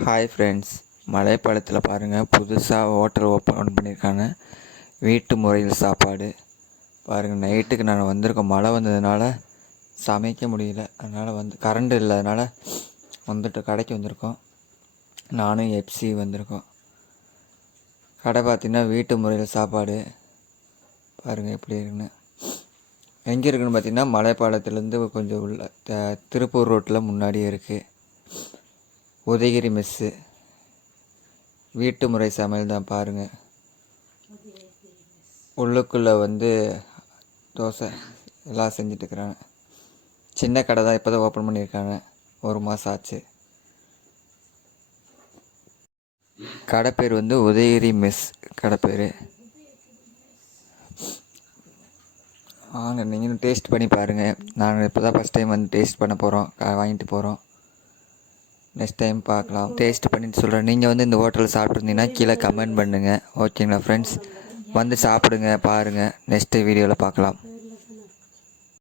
Hi friends, மலைப்பாளத்தில் பாருங்கள், புதுசாக hotel open பண்ணியிருக்காங்க. வீட்டு முறையில் சாப்பாடு பாருங்கள். நைட்டுக்கு நான் வந்திருக்கோம். மழை வந்ததுனால சமைக்க முடியல, அதனால் கரண்ட் இல்லாதனால கடைக்கு வந்திருக்கோம். நானும் எப்சி வந்திருக்கோம். கடை பார்த்திங்கன்னா வீட்டு முறையில் சாப்பாடு பாருங்கள் எப்படி இருக்குன்னு. எங்கே இருக்குன்னு பார்த்திங்கன்னா மலைப்பாளத்துலேருந்து கொஞ்சம் உள்ள திருப்பூர் ரோட்டில் முன்னாடியே இருக்குது. உதயகிரி மெஸ்ஸு வீட்டு முறை சமையல் தான் பாருங்கள். உள்ளுக்குள்ளே தோசை எல்லாம் செஞ்சிட்ருக்குறாங்க. சின்ன கடை தான், இப்போ தான் ஓப்பன் பண்ணியிருக்காங்க. 1 மாதம் ஆச்சு. கடை பேர் உதயகிரி மெஸ் கடை பேர். வாங்க, நீங்களும் டேஸ்ட் பண்ணி பாருங்கள். நாங்கள் இப்போ தான் ஃபஸ்ட் டைம் டேஸ்ட் பண்ண போகிறோம், வாங்கிட்டு போகிறோம். நெக்ஸ்ட் டைம் பார்க்கலாம். டேஸ்ட் பண்ணிட்டு சொல்கிறேன். நீங்கள் இந்த ஹோட்டலில் சாப்பிட்ருந்தீங்கன்னா கீழே கமெண்ட் பண்ணுங்கள். ஓகேங்களா ஃப்ரெண்ட்ஸ்? சாப்பிடுங்க, பாருங்கள். நெக்ஸ்ட்டு வீடியோவில் பார்க்கலாம்.